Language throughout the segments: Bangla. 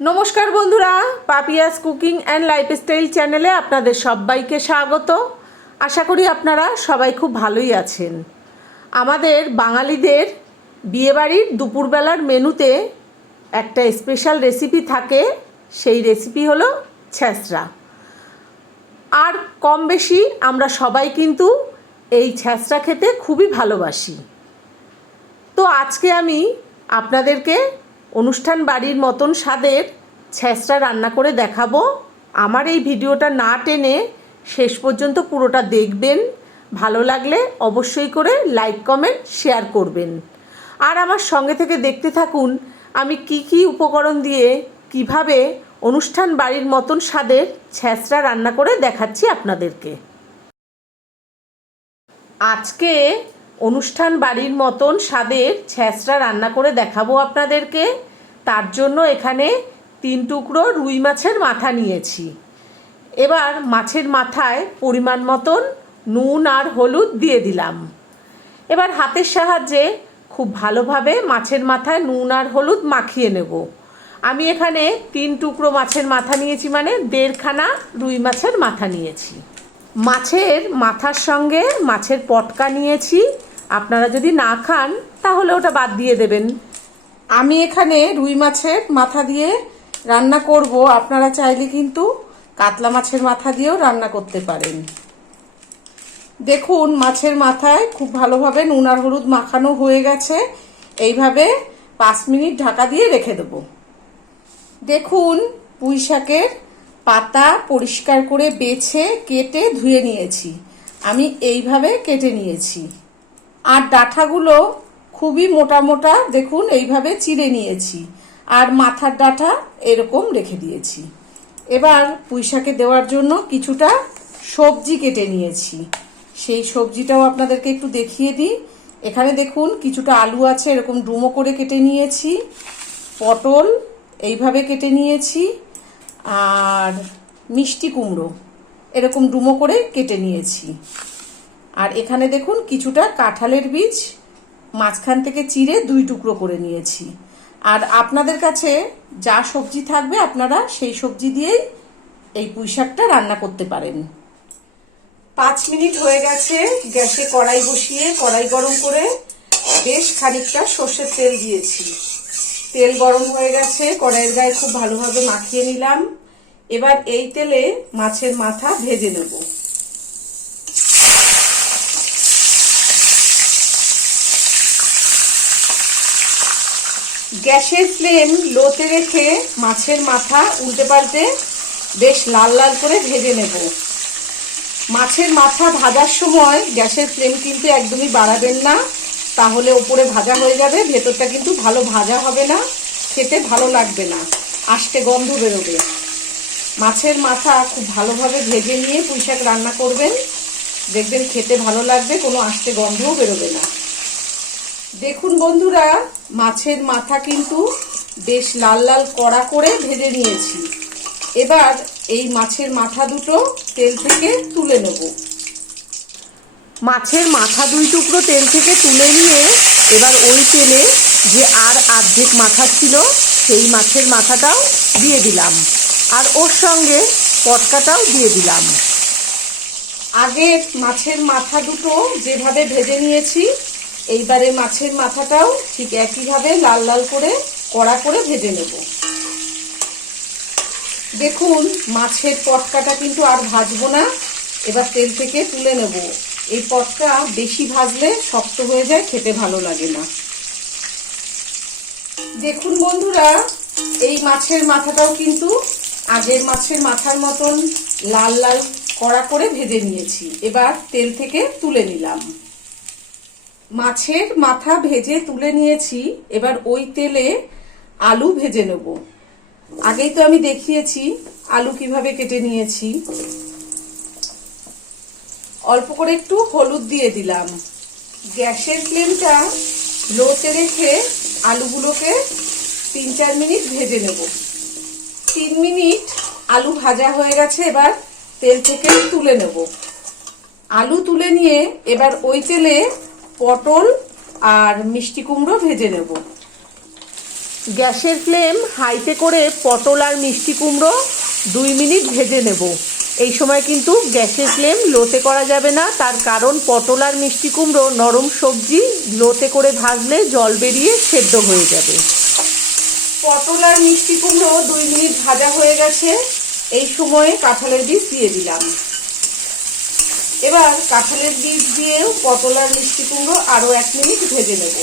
নমস্কার বন্ধুরা, পাপিয়াস কুকিং অ্যান্ড লাইফস্টাইল চ্যানেলে আপনাদের সবাইকে স্বাগত। আশা করি আপনারা সবাই খুব ভালোই আছেন। আমাদের বাঙালিদের বিয়েবাড়ির দুপুরবেলার মেনুতে একটা স্পেশাল রেসিপি থাকে, সেই রেসিপি হলো ছ্যাঁচড়া। আর কম বেশি আমরা সবাই কিন্তু এই ছ্যাঁচড়া খেতে খুবই ভালোবাসি। তো আজকে আমি আপনাদেরকে অনুষ্ঠান বাড়ির মতন স্বাদের ছ্যাঁচড়া রান্না করে দেখাবো। আমার এই ভিডিওটা না টেনে শেষ পর্যন্ত পুরোটা দেখবেন। ভালো লাগলে অবশ্যই করে লাইক কমেন্ট শেয়ার করবেন। আর আমার সঙ্গে থেকে দেখতে থাকুন আমি কি কি উপকরণ দিয়ে কিভাবে অনুষ্ঠান বাড়ির মতন স্বাদের ছ্যাঁচড়া রান্না করে দেখাচ্ছি আপনাদেরকে। আজকে অনুষ্ঠান বাড়ির মতন স্বাদের ছ্যাঁচড়া রান্না করে দেখাবো আপনাদেরকে। তার জন্য এখানে 3 টুকরো রুই মাছের মাথা নিয়েছি। এবার মাছের মাথায় পরিমাণ মতন নুন আর হলুদ দিয়ে দিলাম। এবার হাতের সাহায্যে খুব ভালোভাবে মাছের মাথায় নুন আর হলুদ মাখিয়ে নেব। আমি এখানে 3 টুকরো মাছের মাথা নিয়েছি, মানে 1.5 খানা রুই মাছের মাথা নিয়েছি। মাছের মাথার সঙ্গে মাছের পটকা নিয়েছি। আপনারা যদি না খান তাহলে ওটা বাদ দিয়ে দেবেন। আমি এখানে রুই মাছের মাথা দিয়ে রান্না করব। আপনারা চাইলে কিন্তু কাতলা মাছের মাথা দিয়েও রান্না করতে পারেন। দেখুন মাছের মাথায় খুব ভালোভাবে নুন আর হলুদ মাখানো হয়ে গেছে। এইভাবে 5 মিনিট ঢাকা দিয়ে রেখে দেব। দেখুন পুঁই শাকের পাতা পরিষ্কার করে বেছে কেটে ধুয়ে নিয়েছি। আমি এইভাবে কেটে নিয়েছি। আর ডাঁটাগুলো খুবই মোটা মোটা দেখুন এইভাবে চিড়ে নিয়েছি। আর মাথার ডাঁটা এরকম রেখে দিয়েছি। এবার পুঁই শাকে দেওয়ার জন্য কিছুটা সবজি কেটে নিয়েছি। সেই সবজিটাও আপনাদেরকে একটু দেখিয়ে দিই। এখানে দেখুন কিছুটা আলু আছে, এরকম ডুমো করে কেটে নিয়েছি। পটল এইভাবে কেটে নিয়েছি। আর মিষ্টি কুমড়ো এরকম ডুমো করে কেটে নিয়েছি। আর এখানে দেখুন কিছুটা কাঁঠালের বীজ মাঝখান থেকে চিড়ে 2 টুকরো করে নিয়েছি। আর আপনাদের কাছে যা সবজি থাকবে আপনারা সেই সবজি দিয়েই এই পুঁই শাকটা রান্না করতে পারেন। 5 মিনিট হয়ে গেছে। গ্যাসে কড়াই বসিয়ে কড়াই গরম করে বেশ খানিকটা সর্ষের তেল দিয়েছি। তেল গরম হয়ে গেছে, কড়াইয়ের গায়ে খুব ভালোভাবে মাখিয়ে নিলাম। এবার এই তেলে মাছের মাথা ভেজে নেব। গ্যাসের ফ্লেম লোতে রেখে মাছের মাথা উল্টে পাল্টে বেশ লাল লাল করে ভেজে নেব। মাছের মাথা ভাজার সময় গ্যাসের ফ্লেম কিন্তু একদমই বাড়াবেন না, তাহলে ওপরে ভাজা হয়ে যাবে, ভেতরটা কিন্তু ভালো ভাজা হবে না, খেতে ভালো লাগবে না, আষ্টে গন্ধ বেরোবে। মাছের মাথা খুব ভালোভাবে ভেজে নিয়ে পুঁই শাক রান্না করবেন, দেখবেন খেতে ভালো লাগবে, কোনো আষ্টে গন্ধও বেরোবে না। দেখুন বন্ধুরা মাছের মাথা কিন্তু বেশ লাল লাল কড়া করে ভেজে নিয়েছি। এবার এই মাছের মাথা দুটো তেল থেকে তুলে নেব। মাছের মাথা 2 টুকরো তেল থেকে তুলে নিয়ে এবার ওই তেলে যে আর অর্ধেক মাথা ছিল সেই মাছের মাথাটাও দিয়ে দিলাম। আর ওর সঙ্গে পটকাটাও দিয়ে দিলাম। আগে মাছের মাথা দুটো যেভাবে ভেজে নিয়েছি এইবারে মাছের মাথাটাও ঠিক একইভাবে লাল লাল করে কড়া করে ভেজে নেব। দেখুন মাছের পটকাটা কিন্তু আর ভাজবো না, এবার তেল থেকে তুলে নেব। এই পটকা বেশি ভাজলে শক্ত হয়ে যায়, খেতে ভালো লাগে না। দেখুন বন্ধুরা এই মাছের মাথাটাও কিন্তু আগের মাছের মাথার মতন লাল লাল কড়া করে ভেজে নিয়েছি। এবার তেল থেকে তুলে নিলাম। মাছের মাথা ভেজে তুলে নিয়েছি। এবার ওই তেলে আলু ভেজে নেব। আগেই তো আমি দেখিয়েছি আলু কিভাবে কেটে নিয়েছি। অল্প করে একটু হলুদ দিয়ে দিলাম। গ্যাসের ফ্লেমটা লোতে রেখে আলুগুলোকে 3-4 মিনিট ভেজে নেব। 3 মিনিট আলু ভাজা হয়ে গেছে, এবার তেল থেকে তুলে নেব। আলু তুলে নিয়ে এবার ওই তেলে পটল আর মিষ্টি কুমড়ো ভেজে নেব। গ্যাসের ফ্লেম হাইতে করে পটল আর মিষ্টি কুমড়ো 2 মিনিট ভেজে নেব। এই সময় কিন্তু গ্যাসের ফ্লেম লোতে করা যাবে না, তার কারণ পটল আর মিষ্টি কুমড়ো নরম সবজি, লোতে করে ভাজলে জল বেরিয়ে সেদ্ধ হয়ে যাবে। পটল আর মিষ্টি কুমড়ো 2 মিনিট ভাজা হয়ে গেছে। এই সময়ে কাঁঠালের বীজ দিয়ে দিলাম। এবার কাঁঠালের বীজ দিয়েও পটল আর মিষ্টি কুমড়ো আরও 1 মিনিট ভেজে নেব।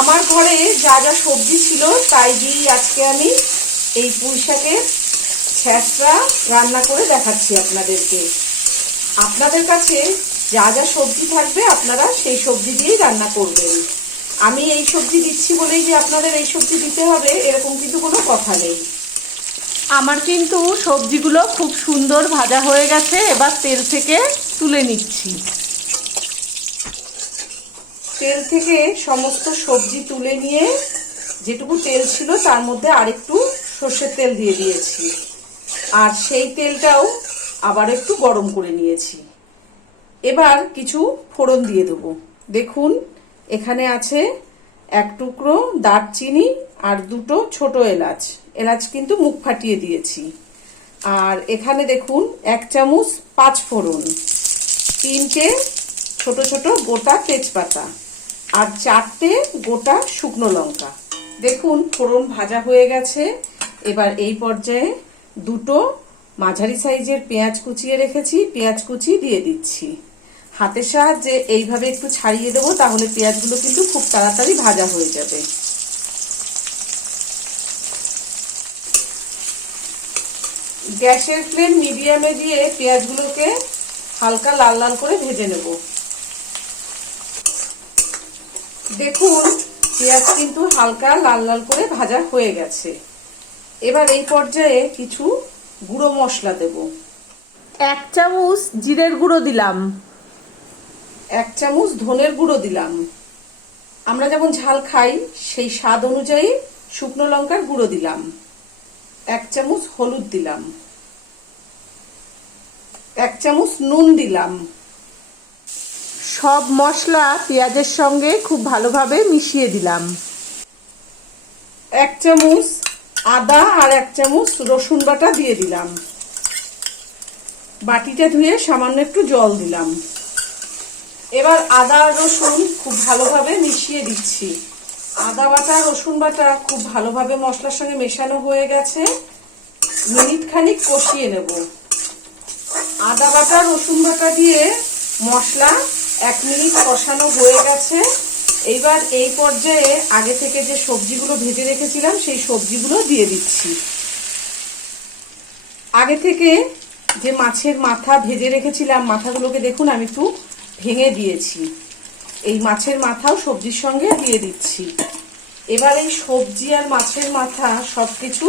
আমার ঘরে যা যা সবজি ছিল তাই দিয়েই আজকে আমি এই পুঁইশাকের ছ্যাঁচড়া রান্না করে দেখাচ্ছি আপনাদেরকে। আপনাদের কাছে যা যা সবজি থাকবে আপনারা সেই সবজি দিয়েই রান্না করবেন। আমি এই সবজি দিচ্ছি বলেই যে আপনাদের এই সবজি দিতে হবে এরকম কিন্তু কোনো কথা নেই। আমার কিন্তু সবজিগুলো খুব সুন্দর ভাজা হয়ে গেছে। এবার তেল থেকে তুলে নিচ্ছি। তেল থেকে সমস্ত সবজি তুলে নিয়ে যেটুকু তেল ছিল তার মধ্যে আরেকটু সর্ষের তেল দিয়ে দিয়েছি, আর সেই তেলটাও আবার একটু গরম করে নিয়েছি। এবার কিছু ফোড়ন দিয়ে দেবো। দেখুন এখানে আছে 1 টুকরো দারচিনি আর 2টো ছোট এলাচ। এলাচ কিন্তু মুখ ফাটিয়ে দিয়েছি। আর এখানে দেখুন 1 চামচ 5 ফোড়ন, 3টে ছোট ছোট গোটা তেজপাতা আর 4টে গোটা শুকনো লঙ্কা। দেখুন ফোড়ন ভাজা হয়ে গেছে। এবার এই পর্যায়ে 2টো মাঝারি সাইজের পেঁয়াজ কুচিয়ে রেখেছি, পেঁয়াজ কুচি দিয়ে দিচ্ছি। হাতের সাহায্যে এইভাবে একটু ছাড়িয়ে দেবো, তাহলে পেঁয়াজগুলো কিন্তু খুব তাড়াতাড়ি ভাজা হয়ে যাবে। গ্যাসের ফ্লেম মিডিয়ামে দিয়ে পেঁয়াজগুলোকে হালকা লাল লাল করে ভেজে নেব। দেখুন পেঁয়াজ কিন্তু হালকা লাল লাল করে ভাজা হয়ে গেছে। এবার এই পর্যায়ে কিছু গুঁড়ো মশলা দেব। 1 চামচ জিরের গুঁড়ো দিলাম, 1 চামচ ধনের গুঁড়ো দিলাম। আমরা যেমন ঝাল খাই সেই স্বাদ অনুযায়ী শুকনো লঙ্কার গুঁড়ো দিলাম। 1 চামচ হলুদ দিলাম, 1 চামচ নুন দিলাম। সব মশলা পেঁয়াজের সঙ্গে খুব ভালোভাবে মিশিয়ে দিলাম। 1 চামচ আদা আর 1 চামচ রসুন বাটা দিয়ে দিলাম। বাটিটা ধুয়ে সামান্য একটু জল দিলাম। এবার আদা আর রসুন খুব ভালোভাবে মিশিয়ে দিচ্ছি। আদা বাটা রসুন বাটা খুব ভালোভাবে মশলার সঙ্গে মেশানো হয়ে গেছে। মিনিট খানিক কষিয়ে নেব। আদা বাটা রসুন বাটা দিয়ে মশলা 1 মিনিট কষানো হয়ে গেছে। এইবার এই পর্যায়ে আগে থেকে যে সবজিগুলো ভেজে রেখেছিলাম সেই সবজিগুলো দিয়ে দিচ্ছি। আগে থেকে যে মাছের মাথা ভেজে রেখেছিলাম, মাথাগুলোকে দেখুন আমি একটু ভেঙে দিয়েছি। এই মাছের মাথাও সবজির সঙ্গে দিয়ে দিচ্ছি। এবার এই সবজি আর মাছের মাথা সবকিছু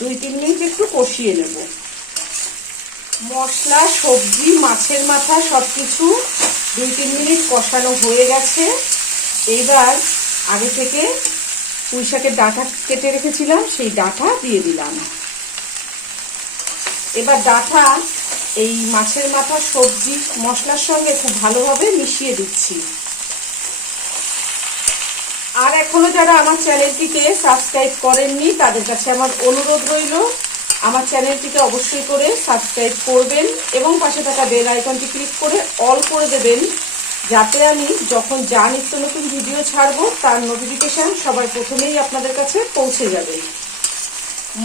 2-3 মিনিট একটু কষিয়ে নেব। মশলা, সবজি, মাছের মাথা সবকিছু 2-3 মিনিট কষানো হয়ে গেছে। এইবার আগে থেকে পুঁইশাকের ডাঁটা কেটে রেখেছিলাম সেই ডাঁটা দিয়ে দিলাম। এবার ডাঁটা এই মাছের মাথা, সবজি, মশলার সঙ্গে খুব ভালোভাবে মিশিয়ে দিচ্ছি। আর এখনো যারা আমার চ্যানেলটিকে সাবস্ক্রাইব করেননি তাদের কাছে আমার অনুরোধ রইল, আমার চ্যানেলটিকে অবশ্যই করে সাবস্ক্রাইব করবেন এবং পাশে থাকা বেল আইকনটি ক্লিক করে অল করে দেবেন, যাতে আমি যখন যা নিত্য নতুন ভিডিও ছাড়বো তার নোটিফিকেশন সবার প্রথমেই আপনাদের কাছে পৌঁছে যাবে।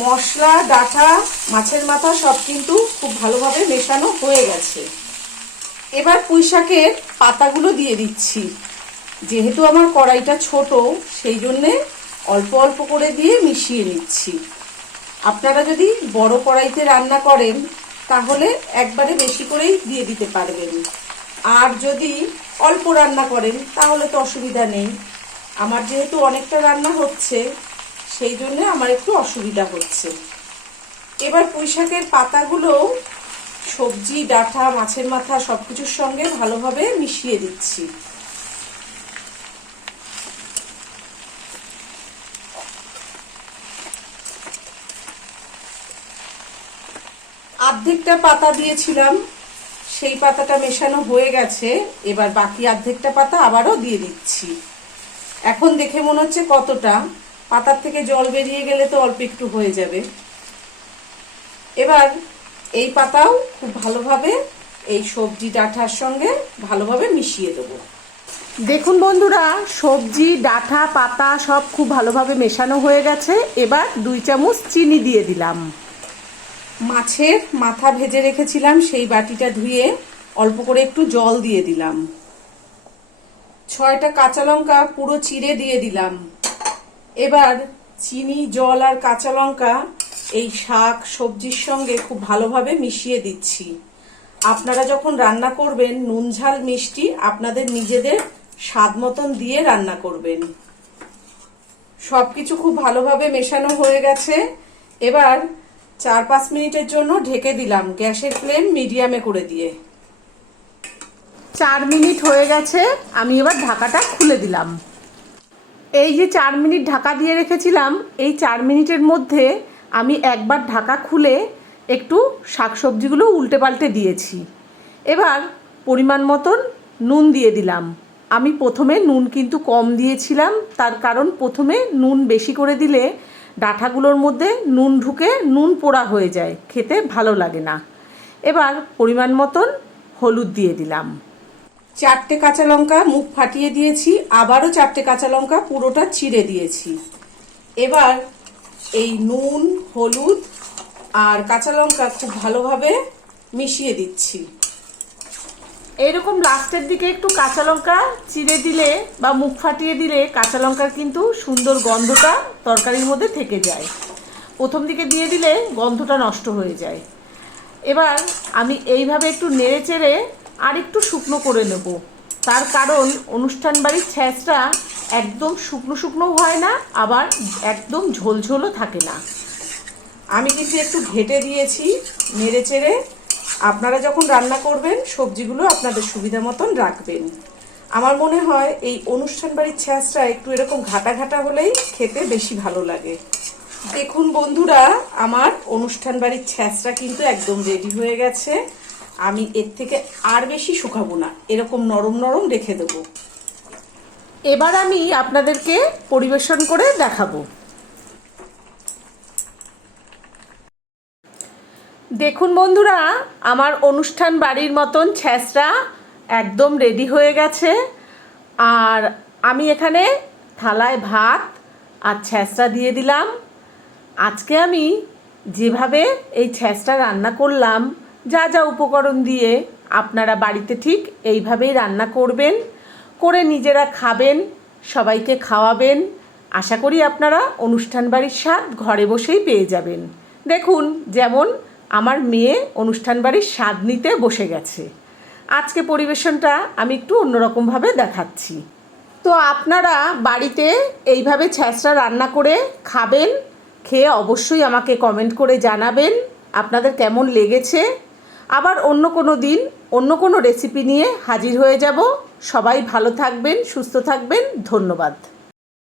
মশলা, ডাঁটা, মাছের মাথা সব কিন্তু খুব ভালোভাবে মেশানো হয়ে গেছে। এবার পুঁইশাকের পাতাগুলো দিয়ে দিচ্ছি। যেহেতু আমার কড়াইটা ছোট সেই জন্যে অল্প অল্প করে দিয়ে মিশিয়ে নিচ্ছি। আপনারা যদি বড় কড়াইতে রান্না করেন তাহলে একবারে বেশি করেই দিয়ে দিতে পারবেন, আর যদি অল্প রান্না করেন তাহলে তো অসুবিধা নেই। আমার যেহেতু অনেকটা রান্না হচ্ছে সেই জন্য আমার একটু অসুবিধা হচ্ছে। এবার পুঁইশাকের পাতাগুলো সবজি, ডাঁটা, মাছের মাথা সবকিছুর সঙ্গে ভালোভাবে মিশিয়ে দিচ্ছি। অর্ধেকটা পাতা দিয়েছিলাম, সেই পাতাটা মেশানো হয়ে গেছে। এবার বাকি অর্ধেকটা পাতা আবারও দিয়ে দিচ্ছি। এখন দেখে মনে হচ্ছে কতটা, পাতার থেকে জল বেরিয়ে গেলে তো অল্প একটু হয়ে যাবে। এবার এই পাতাও খুব ভালোভাবে এই সবজি ডাঁটার সঙ্গে ভালোভাবে মিশিয়ে দেবো। দেখুন বন্ধুরা, সবজি ডাঁটা পাতা সব খুব ভালোভাবে মেশানো হয়ে গেছে। এবার 2 চামচ চিনি দিয়ে দিলাম। মাছের মাথা ভেজে রেখেছিলাম, সেই বাটিটা ধুয়ে অল্প করে একটু জল দিয়ে দিলাম। 6টা কাঁচা লঙ্কা পুরো চিড়ে দিয়ে দিলাম। এবার চিনি, জল আর কাঁচা লঙ্কা এই শাক সবজির সঙ্গে খুব ভালোভাবে মিশিয়ে দিচ্ছি। আপনারা যখন রান্না করবেন নুন ঝাল মিষ্টি আপনাদের নিজেদের স্বাদ মতন দিয়ে রান্না করবেন। সবকিছু খুব ভালোভাবে মেশানো হয়ে গেছে। এবার 4-5 মিনিটের জন্য ঢেকে দিলাম, গ্যাসের ফ্লেম মিডিয়ামে করে দিয়ে। 4 মিনিট হয়ে গেছে, আমি এবার ঢাকাটা খুলে দিলাম। এই যে 4 মিনিট ঢাকা দিয়ে রেখেছিলাম, এই 4 মিনিটের মধ্যে আমি একবার ঢাকা খুলে একটু শাকসবজিগুলো উল্টে পাল্টে দিয়েছি। এবার পরিমাণ মতন নুন দিয়ে দিলাম। আমি প্রথমে নুন কিন্তু কম দিয়েছিলাম, তার কারণ প্রথমে নুন বেশি করে দিলে ডাঁটাগুলোর মধ্যে নুন ঢুকে নুন পোড়া হয়ে যায়, খেতে ভালো লাগে না। এবার পরিমাণ মতন হলুদ দিয়ে দিলাম। 4টে কাঁচা লঙ্কা মুখ ফাটিয়ে দিয়েছি, আবারও 4টে কাঁচা লঙ্কা পুরোটা চিড়ে দিয়েছি। এবার এই নুন, হলুদ আর কাঁচা লঙ্কা খুব ভালোভাবে মিশিয়ে দিচ্ছি। এইরকম লাস্টের দিকে একটু কাঁচা লঙ্কা চিড়ে দিলে বা মুখ ফাটিয়ে দিলে কাঁচা লঙ্কার কিন্তু সুন্দর গন্ধটা তরকারির মধ্যে থেকে যায়। প্রথম দিকে দিয়ে দিলে গন্ধটা নষ্ট হয়ে যায়। এবার আমি এইভাবে একটু নেড়ে চেড়ে আর একটু শুকনো করে নেব, তার কারণ অনুষ্ঠান বাড়ির ছ্যাঁচটা একদম শুকনো শুকনো হয় না, আবার একদম ঝোলঝোলও থাকে না। আমি কিন্তু একটু ঘেটে দিয়েছি নেড়ে চেড়ে। আপনারা যখন রান্না করবেন সবজিগুলো আপনাদের সুবিধা মতন রাখবেন। আমার মনে হয় এই অনুষ্ঠান বাড়ির ছ্যাঁচটা একটু এরকম ঘাটা ঘাটা হলেই খেতে বেশি ভালো লাগে। দেখুন বন্ধুরা, আমার অনুষ্ঠান বাড়ির ছ্যাঁচটা কিন্তু একদম রেডি হয়ে গেছে। আমি এর থেকে আর বেশি শুকাবো না, এরকম নরম নরম রেখে দেবো। এবার আমি আপনাদেরকে পরিবেশন করে দেখাবো। দেখুন বন্ধুরা, আমার অনুষ্ঠান বাড়ির মতন ছ্যাঁচড়া একদম রেডি হয়ে গেছে। আর আমি এখানে থালায় ভাত আর ছ্যাঁচড়া দিয়ে দিলাম। আজকে আমি যেভাবে এই ছ্যাঁচড়া রান্না করলাম, যা যা উপকরণ দিয়ে, আপনারা বাড়িতে ঠিক এইভাবেই রান্না করবেন, করে নিজেরা খাবেন, সবাইকে খাওয়াবেন। আশা করি আপনারা অনুষ্ঠান বাড়ির স্বাদ ঘরে বসেই পেয়ে যাবেন। দেখুন, যেমন আমার মেয়ে অনুষ্ঠান বাড়ির স্বাদ নিতে বসে গেছে। আজকে পরিবেশনটা আমি একটু অন্যরকমভাবে দেখাচ্ছি। তো আপনারা বাড়িতে এইভাবে ছ্যাঁচড়া রান্না করে খাবেন, খেয়ে অবশ্যই আমাকে কমেন্ট করে জানাবেন আপনাদের কেমন লেগেছে। আবার অন্য কোনো দিন অন্য কোনো রেসিপি নিয়ে হাজির হয়ে যাব। সবাই ভালো থাকবেন, সুস্থ থাকবেন। ধন্যবাদ।